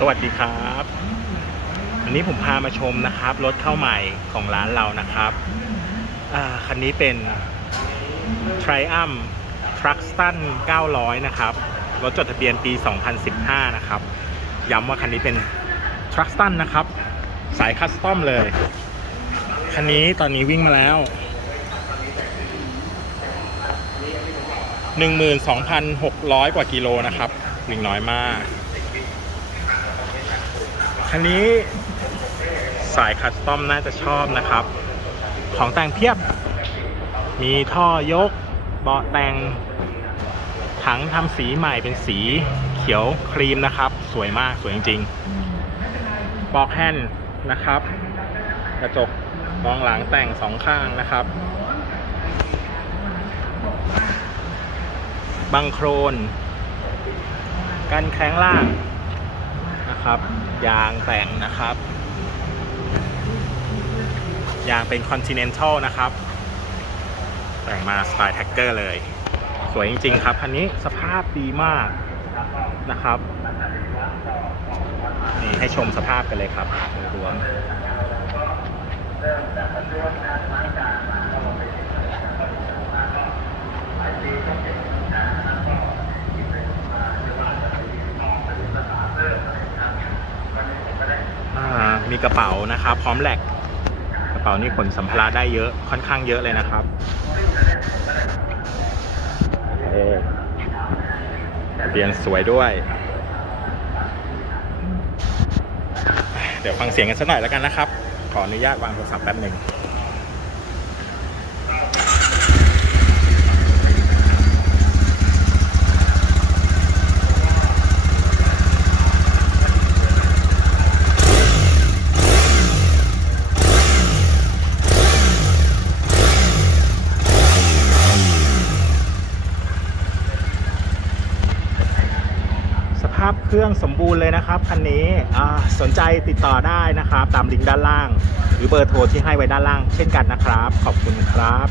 สวัสดีครับ อันนี้ผมพามาชมนะครับ รถเข้าใหม่ของร้านเรานะครับคันนี้เป็น Triumph Truxton 900 นะครับ รถจดทะเบียนปี 2015 นะครับ ย้ำว่าคันนี้เป็น Truxton นะครับ สายคัสตอมเลย คันนี้ตอนนี้วิ่งมาแล้ว 12,600 กว่ากิโลนะครับ วิ่งน้อยมาก คันนี้สายคัสตอมน่าจะชอบนะครับ ของแต่งเพียบ มีท่อยก เบาะแต่ง ถังทำสีใหม่เป็นสีเขียวครีมนะครับ สวยมากสวยจริงๆปลอกแฮนด์นะครับ กระจกมองหลังแต่งสองข้างนะครับ บังโครนกันแข้งล่าง นะครับ ยางแต่งนะครับ ยางเป็น Continental นะครับ แต่งมาสไตล์แท็กเกอร์เลย สวยจริง ๆ ครับคันนี้สภาพดีมากนะครับนี่ให้ชมสภาพกันเลยครับดยรวม อ่า มีกระเป๋านะครับ พร้อมแหลกกระเป๋านี่ขนสัมภาระได้เยอะค่อนข้างเยอะเลยนะครับเอเรียนสวยด้วย เดี๋ยวฟังเสียงกันสักหน่อยแล้วกันนะครับ ขออนุญาตวางโทรศัพท์แป๊บหนึ่ง ครับ เครื่องสมบูรณ์เลยนะครับคันนี้สนใจติดต่อได้นะครับ ตามลิงก์ด้านล่าง หรือเบอร์โทรที่ให้ไว้ด้านล่าง เช่นกันนะครับ ขอบคุณครับ